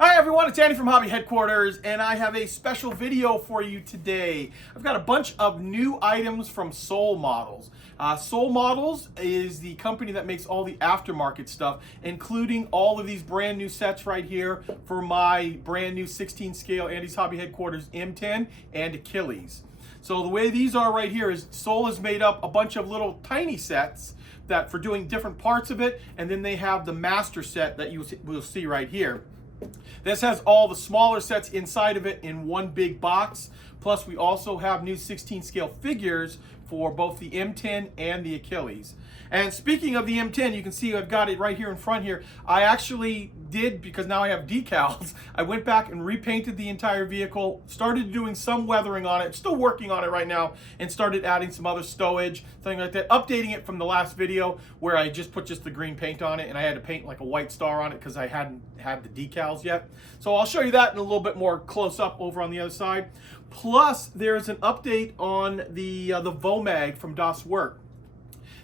Hi everyone, it's Andy from Hobby Headquarters, and I have a special video for you today. I've got a bunch of new items from Soul Models. Soul Models is the company that makes all the aftermarket stuff, including all of these brand new sets right here for my brand new 16 scale Andy's Hobby Headquarters M10 and Achilles. So the way these are right here is Soul has made up a bunch of little tiny sets that for doing different parts of it, and then they have the master set that you will see right here. This has all the smaller sets inside of it in one big box. Plus, we also have new 16 scale figures for both the M10 and the Achilles. And speaking of the M10, you can see I've got it right here in front here. I actually did, because now I have decals, I went back and repainted the entire vehicle, started doing some weathering on it, still working on it right now, and started adding some other stowage, thing like that, updating it from the last video where I just put the green paint on it and I had to paint like a white star on it because I hadn't had the decals yet. So I'll show you that in a little bit more close up over on the other side. Plus, there's an update on the Vomag from Das Werk.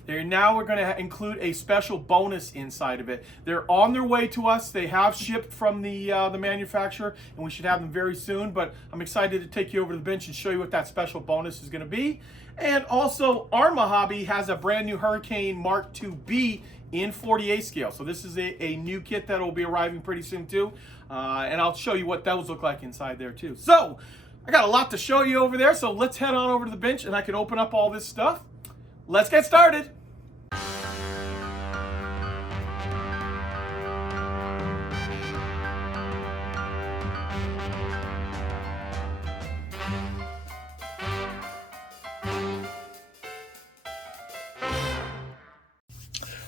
Now we're going to include a special bonus inside of it. They're on their way to us. They have shipped from the manufacturer, and we should have them very soon. But I'm excited to take you over to the bench and show you what that special bonus is going to be. And also, Arma Hobby has a brand new Hurricane Mark IIB in 48 scale. So this is a new kit that will be arriving pretty soon too. And I'll show you what those look like inside there too. So I got a lot to show you over there. So let's head on over to the bench and I can open up all this stuff. Let's get started.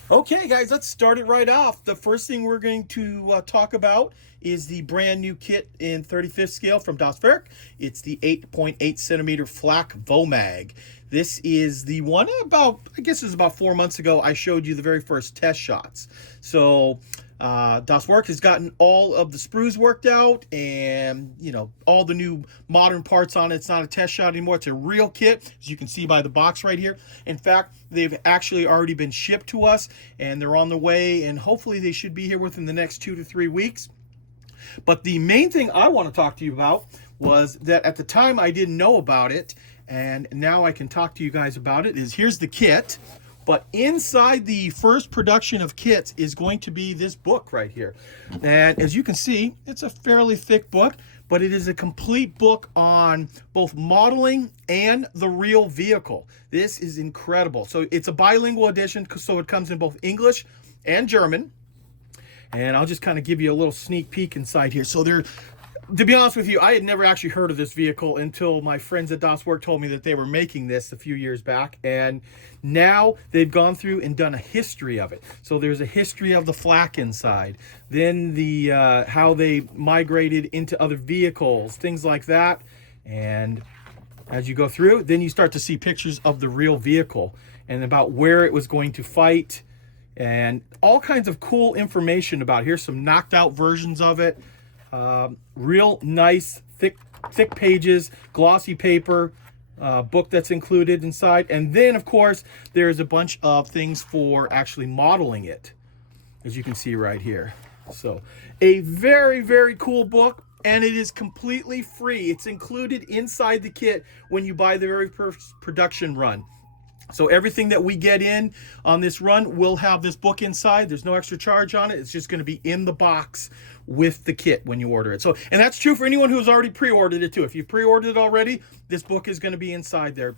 Okay guys, let's start it right off. The first thing we're going to talk about is the brand new kit in 35th scale from Das Werk. It's the 8.8 centimeter flak Vomag. This is the one about, I guess it was about 4 months ago, I showed you the very first test shots. So Das Werk has gotten all of the sprues worked out and, you know, all the new modern parts on it. It's not a test shot anymore. It's a real kit, as you can see by the box right here. In fact, they've actually already been shipped to us and they're on the way, and hopefully they should be here within the next 2 to 3 weeks. But the main thing I want to talk to you about was that at the time I didn't know about it, and now I can talk to you guys about it. Here's the kit. But inside the first production of kits is going to be this book right here. And as you can see, it's a fairly thick book, but it is a complete book on both modeling and the real vehicle. This is incredible. So it's a bilingual edition, so it comes in both English and German. And I'll just kind of give you a little sneak peek inside here. So to be honest with you, I had never actually heard of this vehicle until my friends at Das Werk told me that they were making this a few years back. And now they've gone through and done a history of it. So there's a history of the flak inside. Then the how they migrated into other vehicles, things like that. And as you go through, then you start to see pictures of the real vehicle and about where it was going to fight and all kinds of cool information about it. Here's some knocked out versions of it. Real nice thick pages, glossy paper, book that's included inside. And then of course there's a bunch of things for actually modeling it, as you can see right here. So a very, very cool book, and it is completely free. It's included inside the kit when you buy the very first production run. So everything that we get in on this run will have this book inside. There's no extra charge on it. It's just going to be in the box with the kit when you order it. So, and that's true for anyone who's already pre-ordered it too. If you've pre-ordered it already, this book is going to be inside there.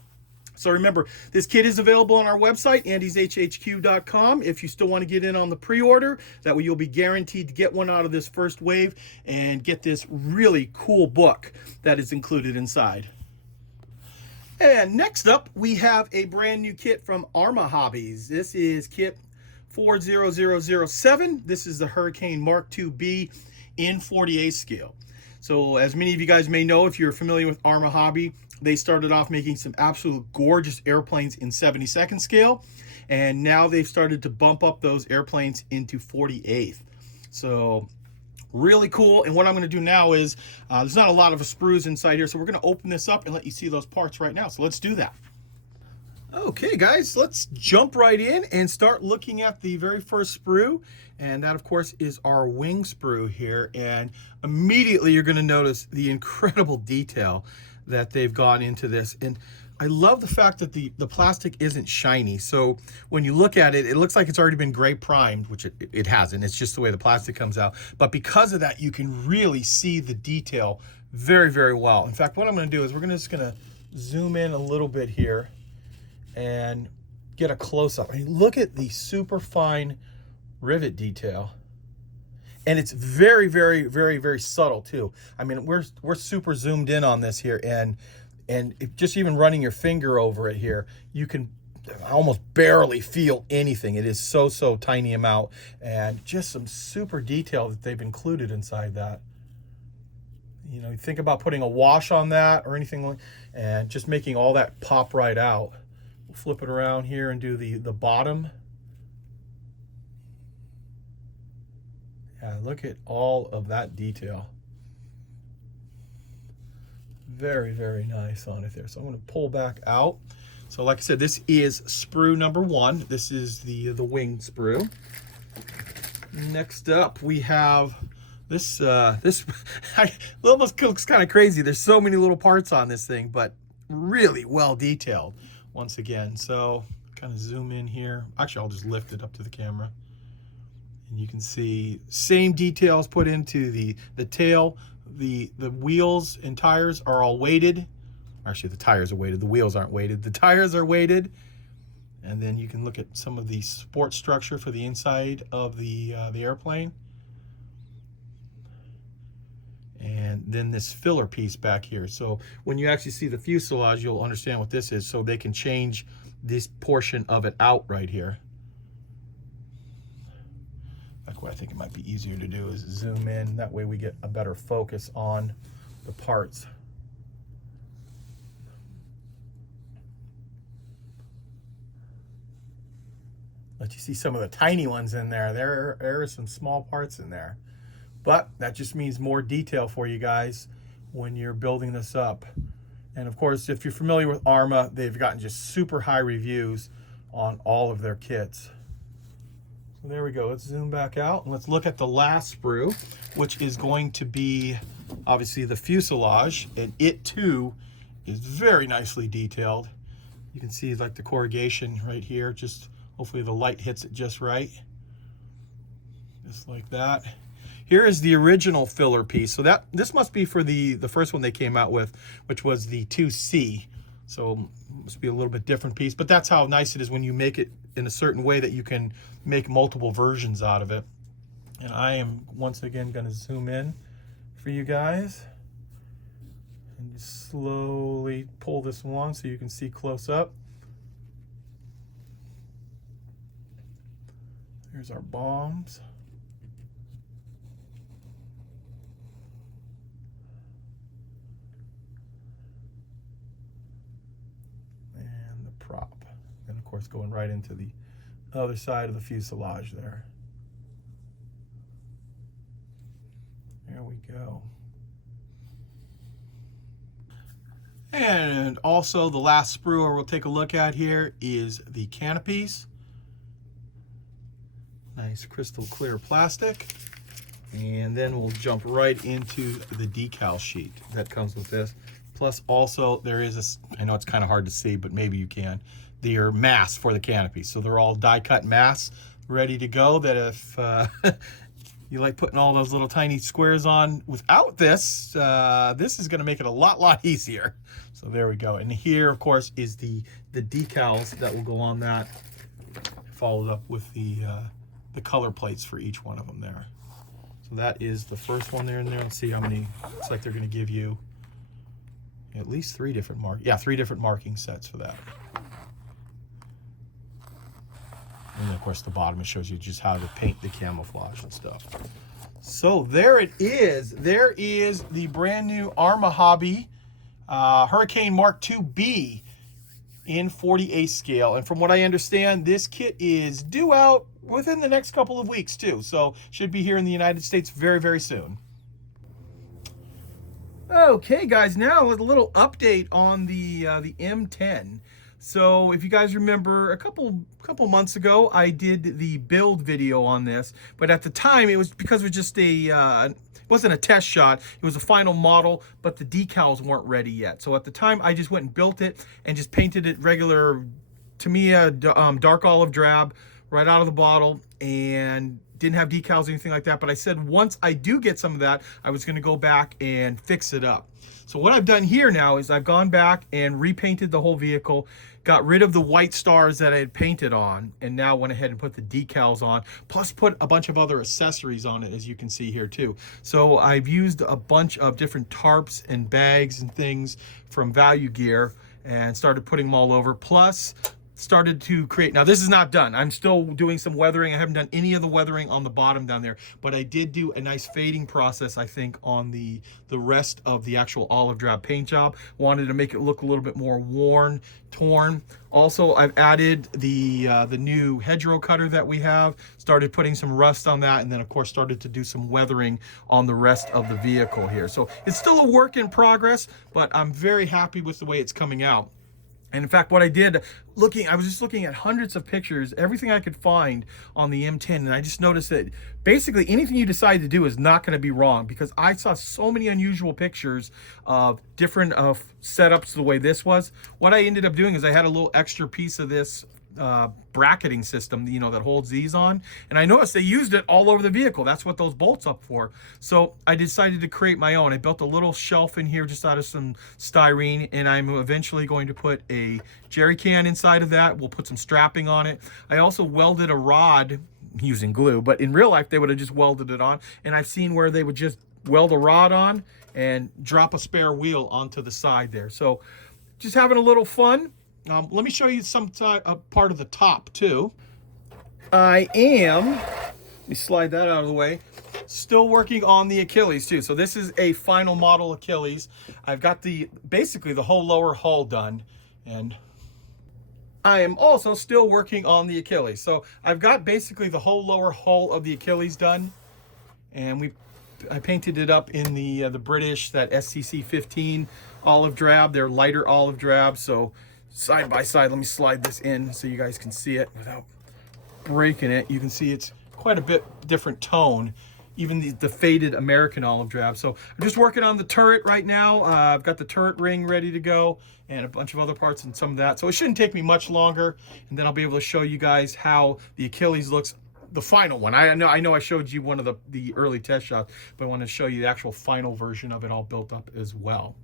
So remember, this kit is available on our website, andyshhq.com. If you still want to get in on the pre-order, that way you'll be guaranteed to get one out of this first wave and get this really cool book that is included inside. And next up, we have a brand new kit from Arma Hobbies. This is kit 40007. This is the Hurricane Mark IIB in 48 scale. So as many of you guys may know, if you're familiar with Arma Hobby, they started off making some absolute gorgeous airplanes in 72nd scale. And now they've started to bump up those airplanes into 48th. So really cool. And what I'm going to do now is, there's not a lot of sprues inside here, so we're going to open this up and let you see those parts right now. So let's do that. Okay guys, let's jump right in and start looking at the very first sprue. And that of course is our wing sprue here. And immediately you're gonna notice the incredible detail that they've gone into this. And I love the fact that the plastic isn't shiny. So when you look at it, it looks like it's already been gray primed, which it hasn't. It's just the way the plastic comes out. But because of that, you can really see the detail very, very well. In fact, what I'm gonna do is we're just gonna zoom in a little bit here and get a close-up. I mean, look at the super fine rivet detail. And it's very, very, very, very subtle too. I mean, we're super zoomed in on this here, and just even running your finger over it here, you can almost barely feel anything. It is so tiny amount, and just some super detail that they've included inside that. You know, you think about putting a wash on that or anything like, and just making all that pop right out. We'll flip it around here and do the bottom. Yeah, look at all of that detail. Very, very nice on it there. So I'm going to pull back out. So like I said, this is sprue number 1. This is the wing sprue. Next up, we have this it almost looks kind of crazy. There's so many little parts on this thing, but really well detailed once again. So kind of zoom in here. Actually, I'll just lift it up to the camera. And you can see same details put into the tail. The wheels and tires are all weighted. Actually, the tires are weighted. The wheels aren't weighted. The tires are weighted. And then you can look at some of the support structure for the inside of the airplane. And then this filler piece back here. So when you actually see the fuselage, you'll understand what this is. So they can change this portion of it out right here. Like, what I think it might be easier to do is zoom in. That way we get a better focus on the parts. Let you see some of the tiny ones in there. There are some small parts in there. But that just means more detail for you guys when you're building this up. And of course, if you're familiar with Arma, they've gotten just super high reviews on all of their kits. So there we go. Let's zoom back out and let's look at the last sprue, which is going to be obviously the fuselage. And it too is very nicely detailed. You can see like the corrugation right here. Just hopefully the light hits it just right. Just like that. Here is the original filler piece. So this must be for the first one they came out with, which was the 2C. So it must be a little bit different piece, but that's how nice it is when you make it in a certain way that you can make multiple versions out of it. And I am once again going to zoom in for you guys and just slowly pull this one so you can see close up. Here's our bombs. Prop, and of course going right into the other side of the fuselage there. There we go. And also the last sprue we'll take a look at here is the canopies. Nice crystal clear plastic. And then we'll jump right into the decal sheet that comes with this. Plus also there is I know it's kind of hard to see, but maybe you can, their mass for the canopy. So they're all die cut mass ready to go, that if you like putting all those little tiny squares on without this, this is going to make it a lot easier. So there we go. And here of course is the decals that will go on that, followed up with the color plates for each one of them there. So that is the first one there in there. Let's see how many. Looks like they're going to give you at least 3 different three different marking sets for that. And then of course the bottom, it shows you just how to paint the camouflage and stuff. So there it is. There is the brand new Arma Hobby Hurricane Mark II-B in 40/8 scale. And from what I understand, this kit is due out within the next couple of weeks too. So should be here in the United States very soon. Okay guys, now with a little update on the M10. So if you guys remember, a couple months ago, I did the build video on this, but at the time it was because it was just it wasn't a test shot. It was a final model, but the decals weren't ready yet. So at the time, I just went and built it and just painted it regular Tamiya dark olive drab right out of the bottle, and didn't have decals or anything like that. But I said once I do get some of that, I was going to go back and fix it up. So what I've done here now is I've gone back and repainted the whole vehicle, got rid of the white stars that I had painted on, and now went ahead and put the decals on, plus put a bunch of other accessories on it, as you can see here too. So I've used a bunch of different tarps and bags and things from Value Gear and started putting them all over, plus started to create. Now this is not done. I'm still doing some weathering. I haven't done any of the weathering on the bottom down there, but I did do a nice fading process, I think, on the rest of the actual olive drab paint job. Wanted to make it look a little bit more worn, torn. Also, I've added the new hedgerow cutter that we have, started putting some rust on that, and then of course started to do some weathering on the rest of the vehicle here. So it's still a work in progress, but I'm very happy with the way it's coming out. And in fact, what I did, I was just looking at hundreds of pictures, everything I could find on the M10, and I just noticed that basically anything you decide to do is not going to be wrong, because I saw so many unusual pictures of different setups the way this was. What I ended up doing is I had a little extra piece of this bracketing system, you know, that holds these on, and I noticed they used it all over the vehicle. That's what those bolts up for. So I decided to create my own. I built a little shelf in here just out of some styrene, and I'm eventually going to put a jerry can inside of that. We'll put some strapping on it. I also welded a rod using glue, but in real life they would have just welded it on, and I've seen where they would just weld a rod on and drop a spare wheel onto the side there. So just having a little fun. Let me show you some part of the top too. Let me slide that out of the way, still working on the Achilles too. So this is a final model Achilles. I've got basically the whole lower hull done, and I am also still working on the Achilles. So I've got basically the whole lower hull of the Achilles done, and I painted it up in the British, that SCC 15 olive drab. They're lighter olive drab, so side by side, let me slide this in so you guys can see it without breaking it. You can see it's quite a bit different tone, even the faded American olive drab. So I'm just working on the turret right now. I've got the turret ring ready to go and a bunch of other parts and some of that. So it shouldn't take me much longer, and then I'll be able to show you guys how the Achilles looks, the final one. I know I showed you one of the early test shots, but I want to show you the actual final version of it all built up as well.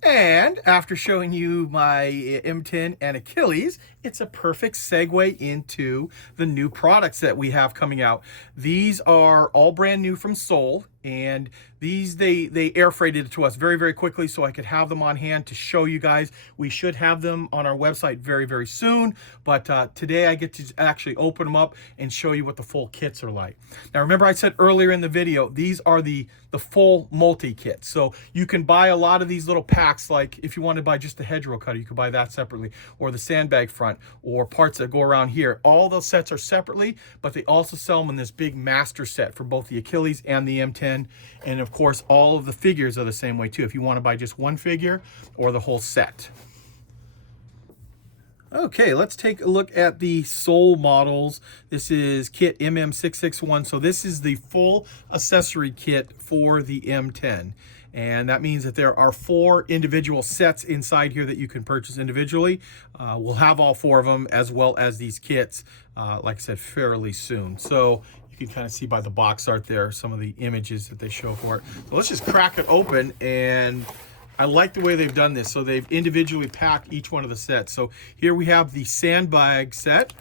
And after showing you my M10 and Achilles, it's a perfect segue into the new products that we have coming out. These are all brand new from Seoul, and these they air freighted it to us very, very quickly so I could have them on hand to show you guys. We should have them on our website very, very soon, but today I get to actually open them up and show you what the full kits are like. Now remember, I said earlier in the video, these are the full multi-kits. So you can buy a lot of these little packs, like if you want to buy just the hedgerow cutter, you can buy that separately, or the sandbag front, or parts that go around here. All those sets are separately, but they also sell them in this big master set for both the Achilles and the M10. And of course, all of the figures are the same way too, if you want to buy just one figure or the whole set. Okay, let's take a look at the Seoul models. This is kit MM661. So this is the full accessory kit for the M10. And that means that there are 4 individual sets inside here that you can purchase individually. We'll have all 4 of them, as well as these kits, like I said, fairly soon. So you can kind of see by the box art there some of the images that they show for it. So let's just crack it open, and I like the way they've done this. So they've individually packed each one of the sets. So here we have the sandbag set,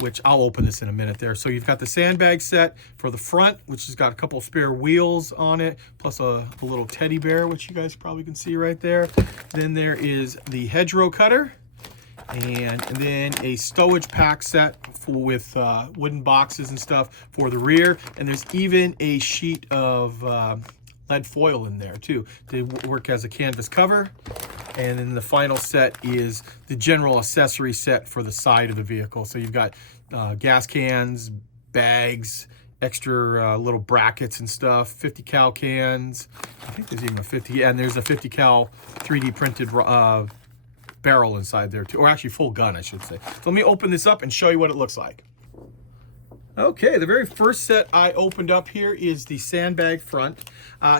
which I'll open this in a minute there. So you've got the sandbag set for the front, which has got a couple of spare wheels on it, plus a little teddy bear, which you guys probably can see right there. Then there is the hedgerow cutter, and then a stowage pack set with wooden boxes and stuff for the rear. And there's even a sheet of lead foil in there too to work as a canvas cover. And then the final set is the general accessory set for the side of the vehicle. So you've got gas cans, bags, extra little brackets and stuff, 50 cal cans. I think there's even a 50, and there's a 50 cal 3D printed barrel inside there too, or actually full gun, I should say. So let me open this up and show you what it looks like. Okay, the very first set I opened up here is the sandbag front.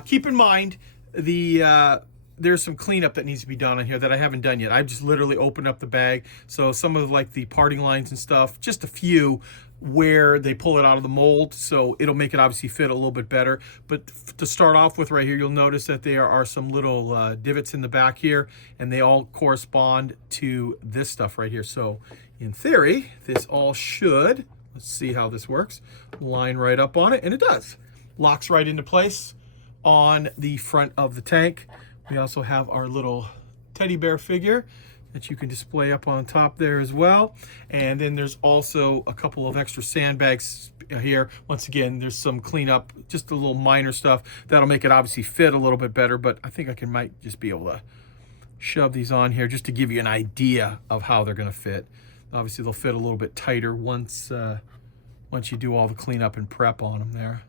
Keep in mind, there's some cleanup that needs to be done on here that I haven't done yet. I've just literally opened up the bag. So some of like the parting lines and stuff, just a few where they pull it out of the mold. So it'll make it obviously fit a little bit better. But to start off with right here, you'll notice that there are some little divots in the back here, and they all correspond to this stuff right here. So in theory, this all should, let's see how this works, line right up on it, and it does. Locks right into place on the front of the tank. We also have our little teddy bear figure that you can display up on top there as well. And then there's also a couple of extra sandbags here. Once again, there's some cleanup, just a little minor stuff that'll make it obviously fit a little bit better, but I think I might just be able to shove these on here just to give you an idea of how they're gonna fit. Obviously they'll fit a little bit tighter once you do all the cleanup and prep on them there.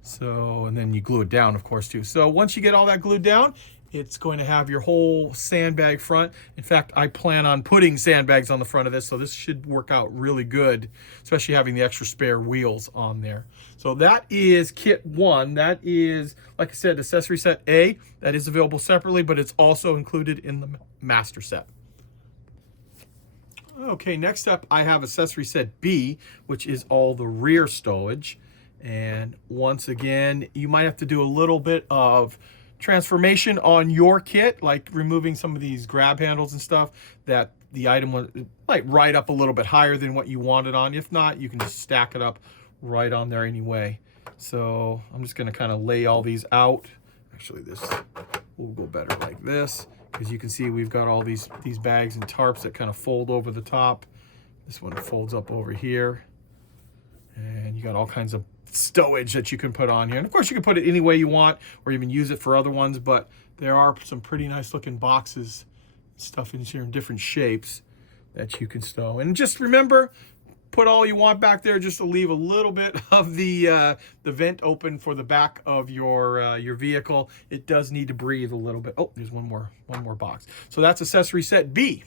So, and then you glue it down, of course, too. So once you get all that glued down, it's going to have your whole sandbag front. In fact, I plan on putting sandbags on the front of this, so this should work out really good, especially having the extra spare wheels on there. So that is kit 1. That is, like I said, accessory set A. That is available separately, but it's also included in the master set. Okay, next up I have accessory set B, which is all the rear stowage. And once again, you might have to do a little bit of transformation on your kit, like removing some of these grab handles and stuff that the item might ride up a little bit higher than what you want it on. If not, you can just stack it up right on there anyway. So I'm just going to kind of lay all these out. Actually, this will go better like this, because you can see we've got all these bags and tarps that kind of fold over the top. This one folds up over here, and you got all kinds of stowage that you can put on here. And of course you can put it any way you want, or even use it for other ones, but there are some pretty nice looking boxes, stuff in here in different shapes that you can stow. And just remember, put all you want back there, just to leave a little bit of the vent open for the back of your vehicle. It does need to breathe a little bit. Oh, there's one more box. So that's accessory set B.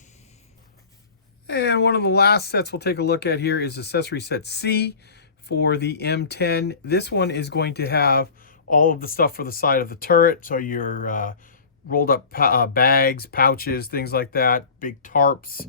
And one of the last sets we'll take a look at here is accessory set C for the M10. This one is going to have all of the stuff for the side of the turret. So your rolled up bags, pouches, things like that, big tarps,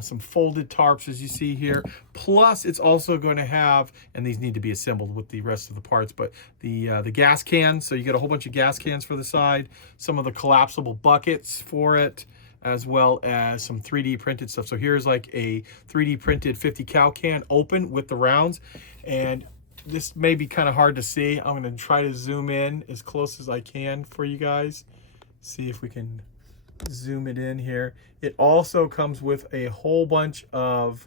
some folded tarps as you see here. Plus it's also going to have, and these need to be assembled with the rest of the parts, but the gas cans. So you get a whole bunch of gas cans for the side, some of the collapsible buckets for it, as well as some 3D printed stuff. So here's like a 3D printed 50 cal can open with the rounds. And this may be kind of hard to see. I'm going to try to zoom in as close as I can for you guys. See if we can zoom it in here. It also comes with a whole bunch of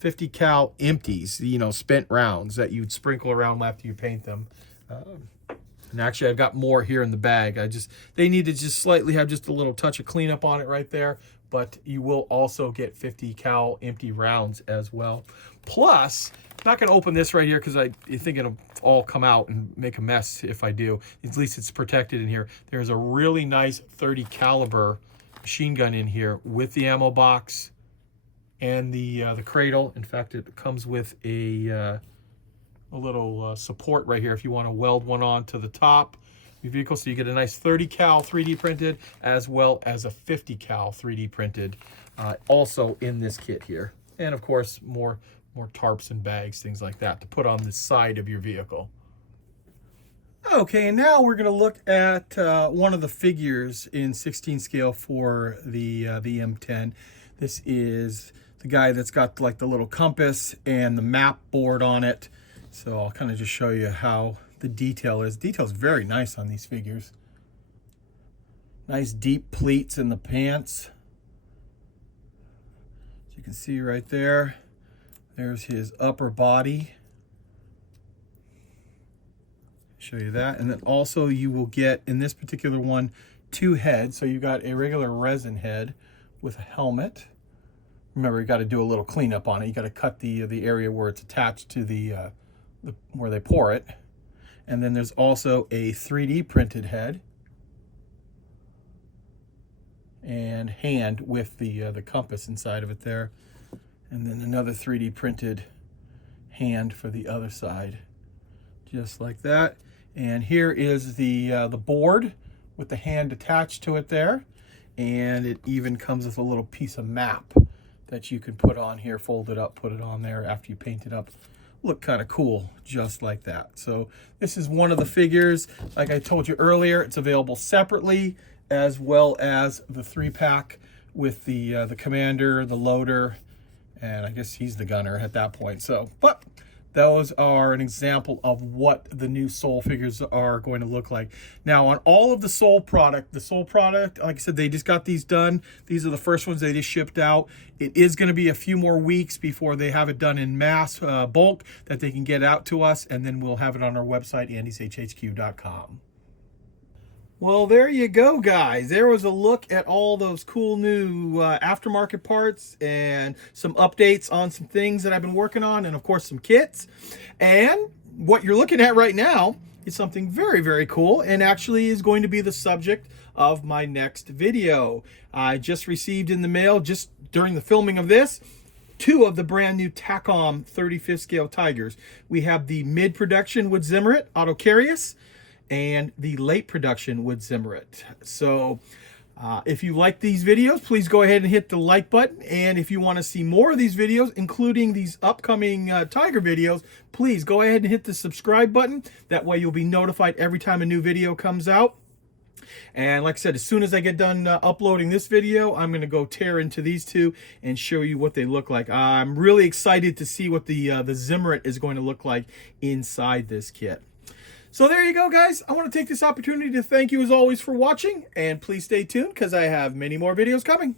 50 cal empties, you know, spent rounds that you'd sprinkle around after you paint them. And actually I've got more here in the bag. They need to just slightly have just a little touch of cleanup on it right there, but you will also get 50 cal empty rounds as well. Plus, I'm not gonna open this right here because I think it'll all come out and make a mess if I do. At least it's protected in here. There's a really nice 30 caliber machine gun in here with the ammo box and the cradle. In fact, it comes with a little support right here if you want to weld one on to the top of your vehicle. So you get a nice 30 cal 3D printed as well as a 50 cal 3D printed also in this kit here. And of course, more tarps and bags, things like that to put on the side of your vehicle. Okay, and now we're going to look at one of the figures in 16 scale for the M10. This is the guy that's got like the little compass and the map board on it. So I'll kind of just show you how the detail is. Detail's very nice on these figures. Nice deep pleats in the pants. As you can see right there, there's his upper body. Show you that. And then also you will get, in this particular one, 2 heads. So you've got a regular resin head with a helmet. Remember, you got to do a little cleanup on it. You got to cut the area where it's attached to the where they pour it. And then there's also a 3D printed head. and hand with the compass inside of it there. And then another 3D printed hand for the other side, just like that. And here is the board with the hand attached to it there. And it even comes with a little piece of map that you can put on here, fold it up, put it on there after you paint it up. Look kind of cool, just like that. So this is one of the figures. Like I told you earlier, it's available separately, as well as the 3-pack with the commander, the loader, and I guess he's the gunner at that point. So, but those are an example of what the new Soul figures are going to look like. Now, on all of the Soul product, like I said, they just got these done. These are the first ones they just shipped out. It is going to be a few more weeks before they have it done in mass bulk that they can get out to us, and then we'll have it on our website, andyshhq.com. Well, there you go, guys. There was a look at all those cool new aftermarket parts and some updates on some things that I've been working on, and of course some kits. And what you're looking at right now is something very, very cool, and actually is going to be the subject of my next video. I just received in the mail, just during the filming of this, 2 of the brand new Takom 35th scale Tigers. We have the mid-production wood Zimmerit Autocarius, and the late production wood Zimmerit. So if you like these videos, please go ahead and hit the like button. And if you want to see more of these videos, including these upcoming Tiger videos, please go ahead and hit the subscribe button. That way you'll be notified every time a new video comes out. And like I said, as soon as I get done uploading this video, I'm going to go tear into these 2 and show you what they look like. I'm really excited to see what the Zimmerit is going to look like inside this kit. So there you go, guys. I want to take this opportunity to thank you as always for watching, and please stay tuned because I have many more videos coming.